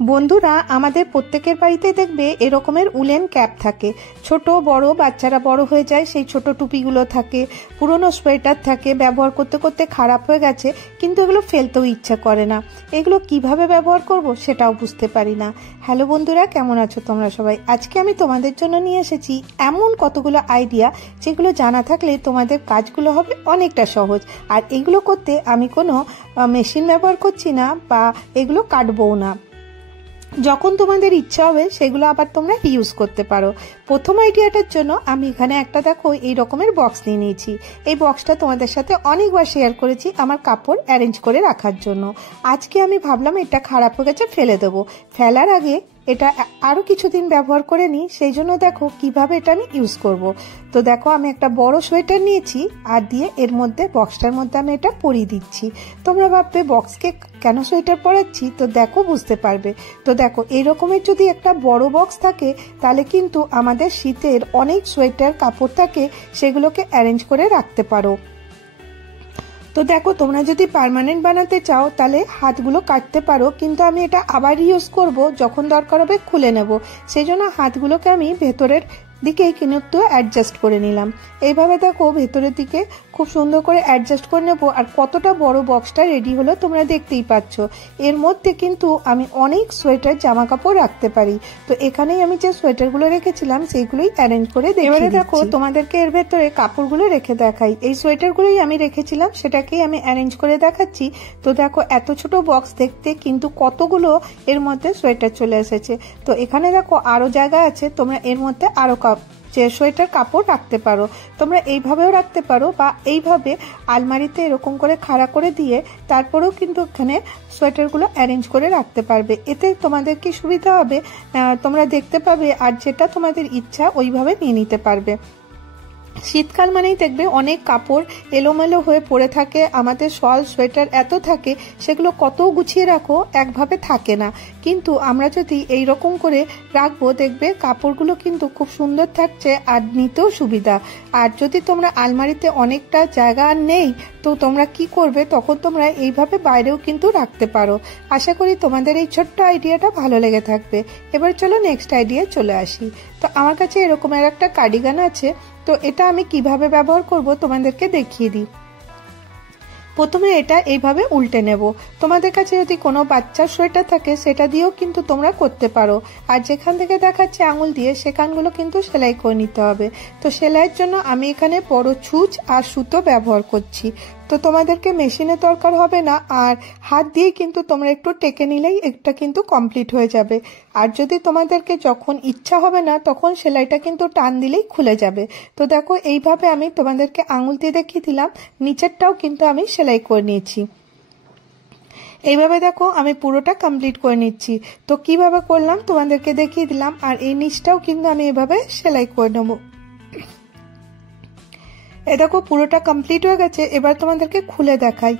বন্ধুরা, আমাদের প্রত্যেকের বাড়িতে দেখবে এরকমের উলেন ক্যাপ থাকে। ছোট বড় বাচ্চারা বড় হয়ে যায়, সেই ছোট টুপিগুলো থাকে, পুরনো সোয়েটার থাকে, ব্যবহার করতে করতে খারাপ হয়ে গেছে, কিন্তু এগুলো ফেলতেও ইচ্ছা করে না। এগুলো কিভাবে ব্যবহার করব সেটাও বুঝতে পারি না। হ্যালো বন্ধুরা, কেমন আছো তোমরা সবাই? আজকে আমি তোমাদের জন্য নিয়ে এসেছি এমন কতগুলো আইডিয়া যেগুলো জানা থাকলে তোমাদের কাজগুলো হবে অনেকটা সহজ। আর এগুলো করতে আমি কোনো মেশিন ব্যবহার করছি না বা এগুলো কাটবও না। যখন তোমাদের ইচ্ছা হবে সেগুলো আবার তোমরা ইউজ করতে পারো। প্রথম আইডিয়াটার জন্য আমি এখানে একটা দেখো এই রকমের বক্স নিয়ে নিয়েছি। এই বক্সটা তোমাদের সাথে অনেকবার শেয়ার করেছি আমার কাপড় অ্যারেঞ্জ করে রাখার জন্য। আজকে আমি ভাবলাম এটা খারাপ হয়ে গেছে, ফেলে দেবো। ফেলার আগে এটা আরো কিছুদিন ব্যবহার করে নিই, সেই জন্য দেখো কিভাবে এটা আমি ইউজ করব। তো দেখো আমি একটা বড় সোয়েটার নিয়েছি আর দিয়ে এর মধ্যে বক্সটার মধ্যে আমি এটা পরিয়ে দিচ্ছি। তোমরা ভাববে বক্সকে কেন সোয়েটার পরাচ্ছি, তো দেখো বুঝতে পারবে। তো দেখো এই রকমের যদি একটা বড় বক্স থাকে তাহলে কিন্তু আমাদের শীতের অনেক সোয়েটার কাপড় থাকে, সেগুলোকে অ্যারেঞ্জ করে রাখতে পারো। তো দেখো তোমরা যদি পার্মানেন্ট বানাতে চাও তাহলে হাতগুলো কাটতে পারো, কিন্তু আমি এটা আবার ইউজ করব, যখন দরকার হবে খুলে নেব। সেই জন্য হাতগুলোকে আমি ভেতরের দিকে কিন্তু অ্যাডজাস্ট করে নিলাম। এইভাবে দেখো ভেতরের দিকে খুব সুন্দর করে অ্যাডজাস্ট করে নেবো। আর কতটা বড় বক্সটা রেডি হলো তোমরা দেখতেই পাচ্ছ। এর মধ্যে কিন্তু আমি অনেক সোয়েটার জামা কাপড় রাখতে পারি। তো এখানেই আমি যে সোয়েটারগুলো রেখেছিলাম সেইগুলোই অ্যারেঞ্জ করে দেখিয়ে দিচ্ছি। এবারে দেখো তোমাদেরকে এর ভেতরে কাপড়গুলো রেখে দেখাই। এই সোয়েটারগুলোই আমি রেখেছিলাম, সেটাকেই আমি অ্যারেঞ্জ করে দেখাচ্ছি। তো দেখো এত ছোট বক্স দেখতে, কিন্তু কতগুলো এর মধ্যে সোয়েটার চলে এসেছে। তো এখানে দেখো আরো জায়গা আছে, তোমরা এর মধ্যে আরো যে সোয়েটার কাপড় রাখতে পারো। তোমরা এইভাবেও রাখতে পারো বা এইভাবে আলমারিতে এরকম করে খাড়া করে দিয়ে তারপরেও কিন্তু এখানে সোয়েটারগুলো অ্যারেঞ্জ করে রাখতে পারবে। এতে তোমাদের কি সুবিধা হবে তোমরা দেখতে পাবে, আর যেটা তোমাদের ইচ্ছা ওইভাবে নিয়ে নিতে পারবে। শীতকাল মানেই দেখবে অনেক কাপড় এলোমেলো হয়ে পড়ে থাকে, আমাদের শল সোয়েটার এত থাকে, সেগুলো কত গুছিয়ে রাখো একভাবে থাকে না। কিন্তু আমরা যদি এই রকম করে রাখবো দেখবে কাপড়গুলো কিন্তু খুব সুন্দর থাকছে আর নিতেও সুবিধা। আর যদি তোমরা আলমারিতে অনেকটা জায়গা আর নেই, তো তোমরা কি করবে, তখন তোমরা এইভাবে বাইরেও কিন্তু রাখতে পারো। আশা করি তোমাদের এই ছোট্ট আইডিয়াটা ভালো লেগে থাকবে। এবার চলো নেক্সট আইডিয়া চলে আসি। তো আমার কাছে এরকমের একটা কার্ডিগান আছে, তো এটা আমি কিভাবে ব্যবহার করব তোমাদেরকে দেখিয়ে দিই। প্রথমে এটা এইভাবে উল্টে নেব। তোমাদের কাছে যদি কোনো বাচ্চার সোয়েটার থাকে সেটা দিয়েও কিন্তু তোমরা করতে পারো। আর যেখান থেকে দেখাচ্ছে আঙুল দিয়ে, সেখানগুলো কিন্তু সেলাই করে নিতে হবে। তো সেলাইয়ের জন্য আমি এখানে বড় ছুঁচ আর সুতো ব্যবহার করছি। তো তোমাদেরকে মেশিনের দরকার হবে না, আর হাত দিয়ে কিন্তু তোমরা একটু টেকে নিলেই এটা কিন্তু কমপ্লিট হয়ে যাবে। আর যদি তোমাদেরকে যখন ইচ্ছা হবে না, তখন সেলাইটা কিন্তু টান দিলেই খুলে যাবে। তো দেখো এইভাবে আমি তোমাদেরকে আঙুল দিয়ে দেখিয়ে দিলাম, নিচেরটাও কিন্তু আমি সেলাই করে নিয়েছি। এইভাবে দেখো আমি পুরোটা কমপ্লিট করে নিচ্ছি। তো কিভাবে করলাম তোমাদেরকে দেখিয়ে দিলাম, আর এই নিচটাও কিন্তু আমি এভাবে সেলাই করে নেবো। এ দেখো পুরোটা কমপ্লিট হয়ে গেছে। এবার তোমাদেরকে খুলে দেখাই।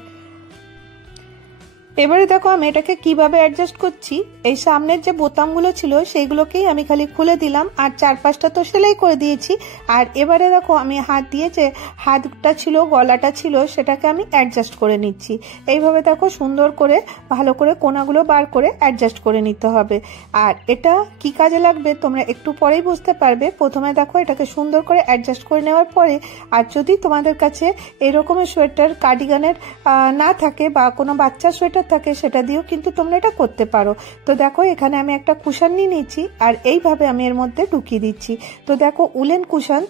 এবারে দেখো আমি এটাকে কিভাবে অ্যাডজাস্ট করছি। এই সামনের যে বোতামগুলো ছিল সেইগুলোকেই আমি খালি খুলে দিলাম, আর চারপাশটা তো সেলাই করে দিয়েছি। আর এবারে দেখো আমি হাত দিয়ে যে হাতটা ছিল, গলাটা ছিল, সেটাকে আমি অ্যাডজাস্ট করে নিচ্ছি। এইভাবে দেখো সুন্দর করে ভালো করে কোনাগুলো বার করে অ্যাডজাস্ট করে নিতে হবে। আর এটা কি কাজে লাগবে তোমরা একটু পরেই বুঝতে পারবে। প্রথমে দেখো এটাকে সুন্দর করে অ্যাডজাস্ট করে নেওয়ার পরে, আর যদি তোমাদের কাছে এরকমের সোয়েটার কার্ডিগানের না থাকে বা কোনো বাচ্চার সোয়েটার থাকে, সেটা দিয়েও কিন্তু তোমরা এটা করতে পারো। তো দেখো এখানে আমি একটা কুশন নিয়ে নিচ্ছি, আর এইভাবে আমি এর মধ্যে ঢুকিয়ে দিচ্ছি। তো দেখো উলেন কুশন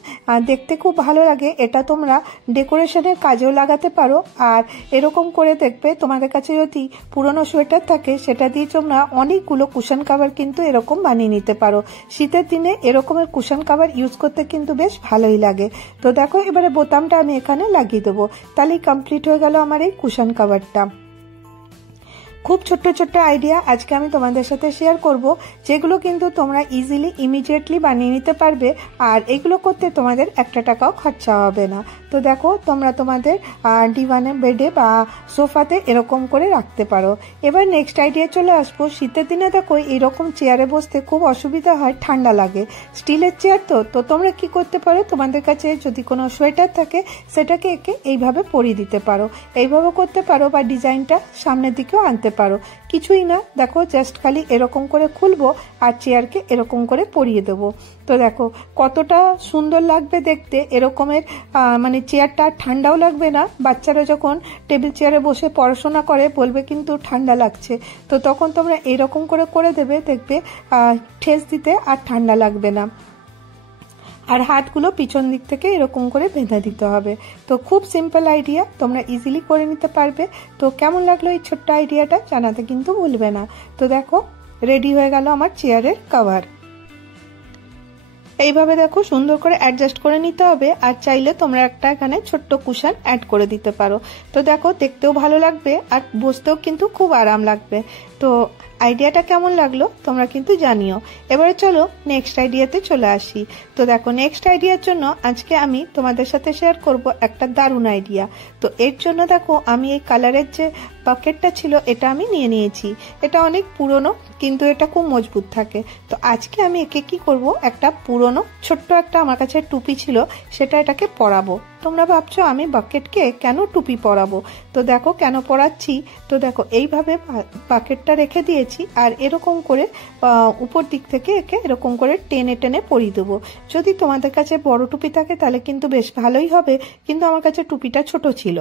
দেখতে খুব ভালো লাগে, এটা তোমরা ডেকোরেশনের কাজেও লাগাতে পারো। আর এরকম করে দেখবে তোমাদের কাছে যদি পুরনো সোয়েটার থাকে, সেটা দিয়ে তোমরা অনেকগুলো কুশন কাভার কিন্তু এরকম বানিয়ে নিতে পারো। শীতের দিনে এরকমের কুশন কাভার ইউজ করতে কিন্তু বেশ ভালোই লাগে। তো দেখো এবারে বোতামটা আমি এখানে লাগিয়ে দেবো, তাহলেই কমপ্লিট হয়ে গেল আমার এই কুশন কাভারটা। খুব ছোট্ট ছোট্ট আইডিয়া আজকে আমি তোমাদের সাথে শেয়ার করব, যেগুলো কিন্তু তোমরা ইজিলি ইমিডিয়েটলি বানিয়ে নিতে পারবে। আর এগুলো করতে তোমাদের একটা টাকাও খরচা হবে না। তো দেখো তোমরা তোমাদের ডিভানে, বেডে বা সোফাতে এরকম করে রাখতে পারো। এবার নেক্সট আইডিয়া চলে আসবো। শীতের দিনে দেখো এইরকম চেয়ারে বসতে খুব অসুবিধা হয়, ঠান্ডা লাগে। স্টিলের চেয়ার তো তোমরা কি করতে পারো, তোমাদের কাছে যদি কোনো সোয়েটার থাকে সেটাকে একে এইভাবে পরিয়ে দিতে পারো। এইভাবে করতে পারো, বা ডিজাইনটা সামনের দিকেও আনতে পারো। কিছুই না, দেখো জাস্ট খালি এরকম করে খুলবো আর চেয়ারকে এরকম করে পরিয়ে দেবো। তো দেখো কতটা সুন্দর লাগবে দেখতে এরকমের, মানে চেয়ারটা ঠান্ডাও লাগবে না। বাচ্চারা যখন টেবিল চেয়ারে বসে পড়াশোনা করে বলবে কিন্তু ঠান্ডা লাগছে, তো তখন তোমরা এরকম করে করে দেবে, দেখবে ঠেস দিতে আর ঠান্ডা লাগবে না। আর হাতগুলো পিছন দিক থেকে এরকম করে বেঁধে দিতে হবে। তো খুব সিম্পল আইডিয়া, তোমরা ইজিলি করে নিতে পারবে। তো কেমন লাগলো এই ছোট্ট আইডিয়াটা জানাতে কিন্তু ভুলবে না। তো দেখো রেডি হয়ে গেল আমার চেয়ারের কভার। এইভাবে দেখো সুন্দর করে অ্যাডজাস্ট করে নিতে হবে। আর চাইলে তোমরা একটা এখানে ছোট্ট কুশন অ্যাড করে দিতে পারো। তো দেখো দেখতেও ভালো লাগবে আর বসতেও কিন্তু খুব আরাম লাগবে। তো আইডিয়াটা কেমন লাগলো তোমরা কিন্তু জানিও। এবারে চলো নেক্সট আইডিয়াতে চলে আসি। তো দেখো নেক্সট আইডিয়ার জন্য আজকে আমি তোমাদের সাথে শেয়ার করব একটা দারুণ আইডিয়া। তো এর জন্য দেখো আমি এই কালারের যে বাকেটটা ছিল এটা আমি নিয়ে নিয়েছি। এটা অনেক পুরনো কিন্তু এটা খুব মজবুত থাকে। তো আজকে আমি একে কি করব, একটা পুরনো ছোট্ট একটা আমার কাছে টুপি ছিল সেটা এটাকে পরাবো। তোমরা ভাবছো আমি বাকেটকে কেন টুপি পরাবো, তো দেখো কেন পরাচ্ছি। তো দেখো এইভাবে বাকেটটা রেখে দিয়েছি আর এরকম করে উপর দিক থেকে একে এরকম করে টেনে টেনে পরিয়ে দেবো। যদি তোমাদের কাছে বড় টুপি থাকে তাহলে কিন্তু বেশ ভালোই হবে, কিন্তু আমার কাছে টুপিটা ছোট ছিল,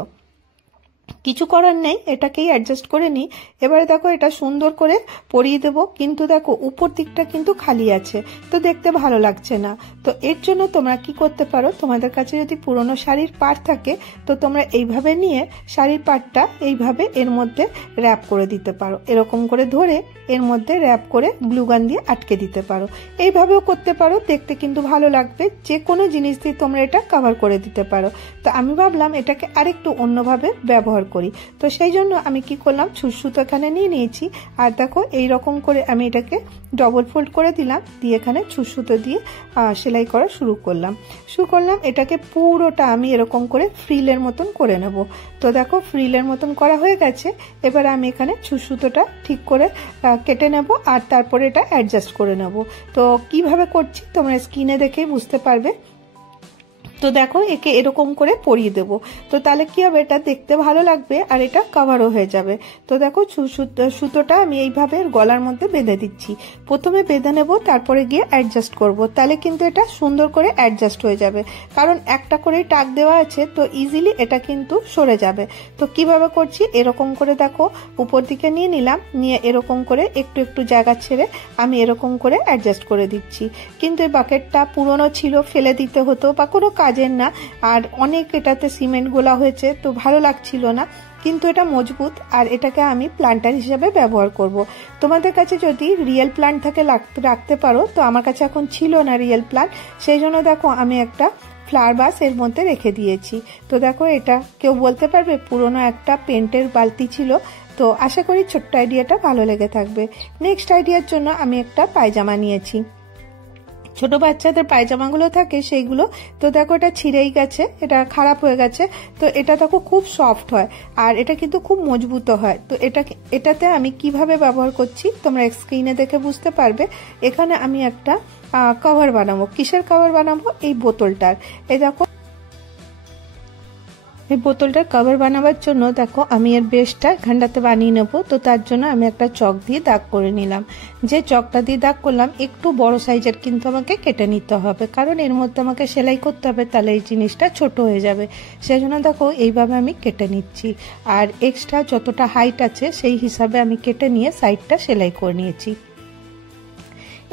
কিছু করার নেই, এটাকেই অ্যাডজাস্ট করে নিই। এবারে দেখো এটা সুন্দর করে পরিয়ে দেবো, কিন্তু দেখো উপর দিকটা কিন্তু খালি আছে, তো দেখতে ভালো লাগছে না। তো এর জন্য তোমরা কি করতে পারো, তোমাদের কাছে যদি পুরনো শাড়ির পাড় থাকে তো তোমরা এইভাবে নিয়ে শাড়ির পাড়টা এইভাবে এর মধ্যে র্যাপ করে দিতে পারো, এরকম করে ধরে এর মধ্যে র্যাপ করে গ্লুগান দিয়ে আটকে দিতে পারো। এইভাবেও করতে পারো, দেখতে কিন্তু ভালো লাগবে। যে কোনো জিনিস দিয়ে তোমরা এটা কভার করে দিতে পারো। তো আমি ভাবলাম এটাকে আরেকটু অন্যভাবে ব্যবহার করি। তো সেই জন্য আমি কি করলাম, সুতো এখানে নিয়ে নিয়েছি আর দেখো এই রকম করে আমি এটাকে ডবল ফোল্ড করে দিলাম, দিয়ে এখানে সুতো দিয়ে সেলাই করা শুরু করলাম। এটাকে পুরোটা আমি এরকম করে ফ্রিলের মতন করে নেব। তো দেখো ফ্রিলের মতন করা হয়ে গেছে। এবার আমি এখানে সুতোটা ঠিক করে কেটে নেব আর তারপরে এটা অ্যাডজাস্ট করে নেব। তো কিভাবে করছি তোমরা স্ক্রিনে দেখেই বুঝতে পারবে। তো দেখো একে এরকম করে পরিয়ে দেবো, তো তাহলে কি হবে, এটা দেখতে ভালো লাগবে আর এটা কভারও হয়ে যাবে। তো দেখো সুতোটা আমি এইভাবে গলার মধ্যে বেঁধে দিচ্ছি। প্রথমে বেঁধে নেব, তারপরে গিয়ে অ্যাডজাস্ট করব, তাহলে কিন্তু এটা সুন্দর করে অ্যাডজাস্ট হয়ে যাবে। কারণ একটা করেই টাক দেওয়া আছে, তো ইজিলি এটা কিন্তু সরে যাবে। তো কিভাবে করছি, এরকম করে দেখো উপর দিকে নিয়ে নিলাম, নিয়ে এরকম করে একটু একটু জায়গা ছেড়ে আমি এরকম করে অ্যাডজাস্ট করে দিচ্ছি। কিন্তু এই বাকেটটা পুরনো ছিল, ফেলে দিতে হতো বা কোনো কাজের না, আর অনেক এটাতে সিমেন্ট গোলা হয়েছে, তো ভালো লাগছিল না। কিন্তু এটা মজবুত আর এটাকে আমি প্ল্যান্টার হিসেবে ব্যবহার করব। তোমাদের কাছে যদি রিয়েল প্ল্যান্ট থাকে রাখতে পারো, তো আমার কাছে এখন ছিল না রিয়েল প্ল্যান্ট, সেই জন্য দেখো আমি একটা ফ্লাওয়ার ভাস এর মধ্যে রেখে দিয়েছি। তো দেখো এটা কেউ বলতে পারবে পুরনো একটা পেন্টের বালতি ছিল। তো আশা করি ছোট্ট আইডিয়াটা ভালো লেগে থাকবে। নেক্সট আইডিয়ার জন্য আমি একটা পায়জামা নিয়েছি, ছোট বাচ্চাদের পায়জামাগুলো থাকে সেইগুলো। তো দেখো এটা ছিঁড়েই গেছে, এটা খারাপ হয়ে গেছে। তো এটা দেখো খুব সফট হয় আর এটা কিন্তু খুব মজবুত হয়। তো এটাতে আমি কিভাবে ব্যবহার করছি তোমরা স্ক্রিনে দেখে বুঝতে পারবে। এখানে আমি একটা কভার বানাবো। কিসের কভার বানাবো, এই বোতলটার। এই দেখো এই বোতলটার কভার বানাবার জন্য দেখো আমি এর বেসটা এখানটাতে বানিয়ে নেব। তো তার জন্য আমি একটা চক দিয়ে দাগ করে নিলাম। যে চকটা দিয়ে দাগ করলাম একটু বড় সাইজের কিন্তু আমাকে কেটে নিতে হবে, কারণ এর মধ্যে আমাকে সেলাই করতে হবে, তাহলে এই জিনিসটা ছোট হয়ে যাবে। সেই জন্য দেখো এইভাবে আমি কেটে নিচ্ছি, আর এক্সট্রা যতটা হাইট আছে সেই হিসাবে আমি কেটে নিয়ে সাইডটা সেলাই করে নিয়েছি।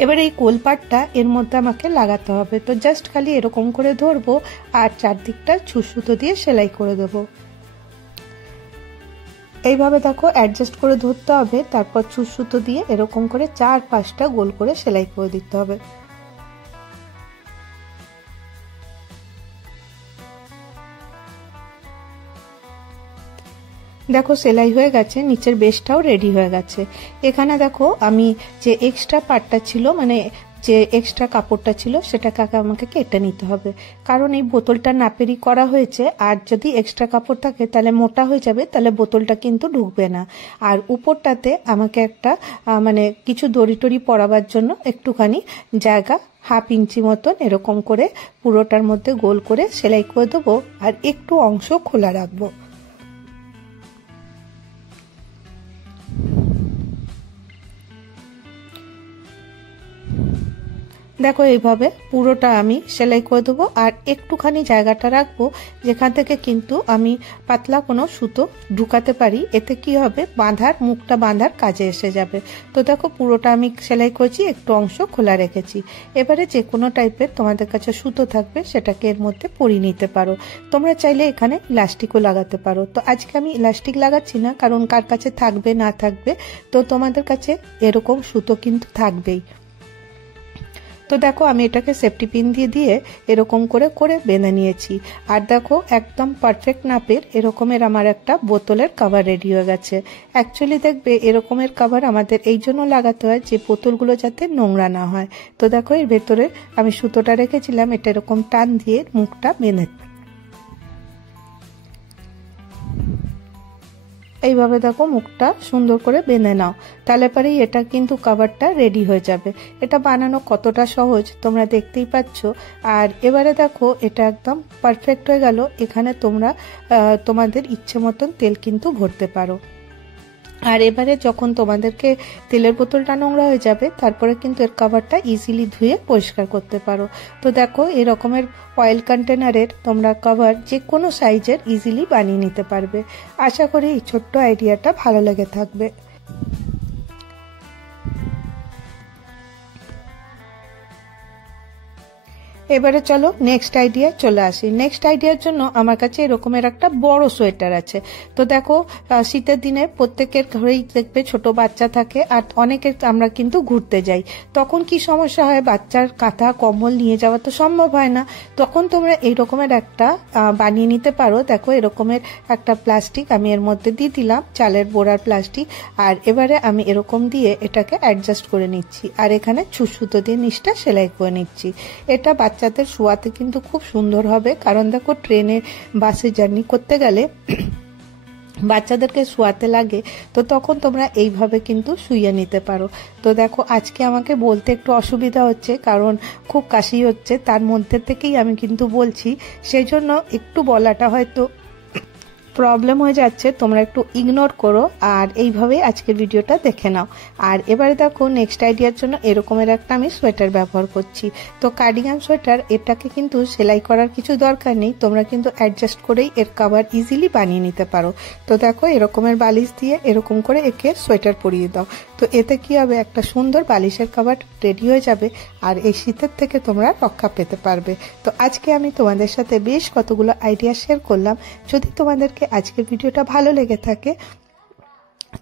এবার এই কোলপাটটা এর মধ্যে আমাকে লাগাতে হবে। তো জাস্ট খালি এরকম করে ধরবো আর চারদিকটা সুতো দিয়ে সেলাই করে দেবো। এইভাবে দেখো অ্যাডজাস্ট করে ধরতে হবে, তারপর সুতো দিয়ে এরকম করে 4-5টা গোল করে সেলাই করে দিতে হবে। দেখো সেলাই হয়ে গেছে, নিচের বেসটাও রেডি হয়ে গেছে। এখানে দেখো আমি যে এক্সট্রা পার্টটা ছিল, মানে যে এক্সট্রা কাপড়টা ছিল সেটাকে আমাকে কেটে নিতে হবে, কারণ এই বোতলটা নাপেরই করা হয়েছে। আর যদি এক্সট্রা কাপড় থাকে তাহলে মোটা হয়ে যাবে, তাহলে বোতলটা কিন্তু ঢুকবে না। আর উপরটাতে আমাকে একটা মানে কিছু দড়ি টড়ি পরাবার জন্য একটুখানি জায়গা 1/2 ইঞ্চি মতন এরকম করে পুরোটার মধ্যে গোল করে সেলাই করে দেবো, আর একটু অংশ খোলা রাখবো। দেখো এইভাবে পুরোটা আমি সেলাই করে দেবো, আর একটুখানি জায়গাটা রাখবো যেখান থেকে কিন্তু আমি পাতলা কোনো সুতো ঢুকাতে পারি। এতে কি হবে, মুখটা বাঁধার কাজে এসে যাবে। তো দেখো পুরোটা আমি সেলাই করেছি, একটু অংশ খোলা রেখেছি। এবারে যে কোনো টাইপের তোমাদের কাছে সুতো থাকবে সেটাকে এর মধ্যে পরিয়ে নিতে পারো। তোমরা চাইলে এখানে ইলাস্টিকও লাগাতে পারো। তো আজকে আমি ইলাস্টিক লাগাচ্ছি না, কারণ কার কাছে থাকবে না থাকবে, তো তোমাদের কাছে এরকম সুতো কিন্তু থাকবেই। তো দেখো আমি এটাকে সেফটি পিন দিয়ে দিয়ে এরকম করে করে বেঁধে নিয়েছি। আর দেখো একদম পারফেক্ট নাপের এরকমের আমার একটা বোতলের কভার রেডি হয়ে গেছে। অ্যাকচুয়ালি দেখবে এরকমের কভার আমাদের এই জন্য লাগাতে হয় যে বোতলগুলো যাতে নোংরা না হয়। তো দেখো এর ভেতরে আমি সুতোটা রেখেছিলাম, এটা এরকম টান দিয়ে মুখটা বেঁধে এইভাবে দেখো মুখটা সুন্দর করে বেঁধে নাও, তাহলে পরেই এটা কিন্তু কভারটা রেডি হয়ে যাবে। এটা বানানো কতটা সহজ তোমরা দেখতেই পাচ্ছ। আর এবারে দেখো এটা একদম পারফেক্ট হয়ে গেল। এখানে তোমরা তোমাদের ইচ্ছে মতন তেল কিন্তু ভরতে পারো। আর এবারে যখন তোমাদেরকে তেলের বোতলটা নোংরা হয়ে যাবে, তারপরে কিন্তু এর কভারটা ইজিলি ধুয়ে পরিষ্কার করতে পারো। তো দেখো এরকমের অয়েল কন্টেনারের তোমরা কভার যে কোনো সাইজের ইজিলি বানিয়ে নিতে পারবে। আশা করি এই ছোট্ট আইডিয়াটা ভালো লেগে থাকবে। এবারে চলো নেক্সট আইডিয়া চলে আসি। নেক্সট আইডিয়ার জন্য আমার কাছে এরকমের একটা বড় সোয়েটার আছে। তো দেখো শীতের দিনে প্রত্যেকের ঘরেই দেখবে ছোট বাচ্চা থাকে, আর অনেকের আমরা কিন্তু ঘুরতে যাই, তখন কি সমস্যা হয়, বাচ্চার কাঁথা কম্বল নিয়ে যাওয়া তো সম্ভব হয় না। তখন তোমরা এই রকমের একটা বানিয়ে নিতে পারো। দেখো এরকমের একটা প্লাস্টিক আমি এর মধ্যে দিয়ে দিলাম, চালের বোড়ার প্লাস্টিক। আর এবারে আমি এরকম দিয়ে এটাকে অ্যাডজাস্ট করে নিচ্ছি, আর এখানে সুতো দিয়ে নিচটা সেলাই করে নিচ্ছি। এটা বাচ্চাদের শোয়াতে কিন্তু খুব সুন্দর হবে, কারণ দেখো ট্রেনে বাসে জার্নি করতে গেলে বাচ্চাদেরকে শোয়াতে লাগে, তো তখন তোমরা এইভাবে কিন্তু শুইয়ে নিতে পারো। তো দেখো আজকে আমাকে বলতে একটু অসুবিধা হচ্ছে, কারণ খুব কাশি হচ্ছে, তার মধ্যে থেকেই আমি কিন্তু বলছি, সেই জন্য একটু বলাটা হয়তো প্রবলেম হয়ে যাচ্ছে, তোমরা একটু ইগনোর করো। আর এইভাবেই আজকের ভিডিওটা দেখে নাও। আর এবারে দেখো নেক্সট আইডিয়ার জন্য এরকমের একটা আমি সোয়েটার ব্যবহার করছি। তো কার্ডিগান সোয়েটার, এটাকে কিন্তু সেলাই করার কিছু দরকার নেই, তোমরা কিন্তু অ্যাডজাস্ট করেই এর কভার ইজিলি বানিয়ে নিতে পারো। তো দেখো এরকমের বালিশ দিয়ে এরকম করে একে সোয়েটার পরিয়ে দাও। তো এতে কি হবে, একটা সুন্দর বালিশের কভার রেডি হয়ে যাবে, আর এই শীতের থেকে তোমরা রক্ষা পেতে পারবে। তো আজকে আমি তোমাদের সাথে বেশ কতগুলো আইডিয়া শেয়ার করলাম। যদি তোমাদেরকে আজকের ভিডিওটা ভালো লেগে থাকে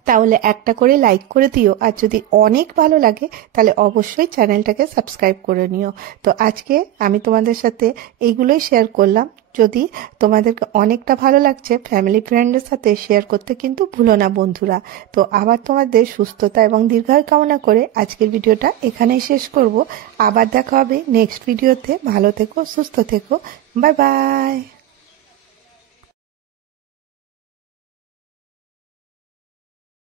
তাহলে একটা করে লাইক করে দিও, আর যদি অনেক ভালো লাগে তাহলে অবশ্যই চ্যানেলটাকে সাবস্ক্রাইব করে নিও। তো আজকে আমি তোমাদের সাথে এইগুলোই শেয়ার করলাম। যদি তোমাদেরকে অনেকটা ভালো লাগছে, ফ্যামিলি ফ্রেন্ডের সাথে শেয়ার করতে কিন্তু ভুলো না বন্ধুরা। তো আবার তোমাদের সুস্থতা এবং দীর্ঘায়ু কামনা করে আজকের ভিডিওটা এখানেই শেষ করব। আবার দেখা হবে নেক্সট ভিডিওতে। ভালো থেকো, সুস্থ থেকো, বাই বাই।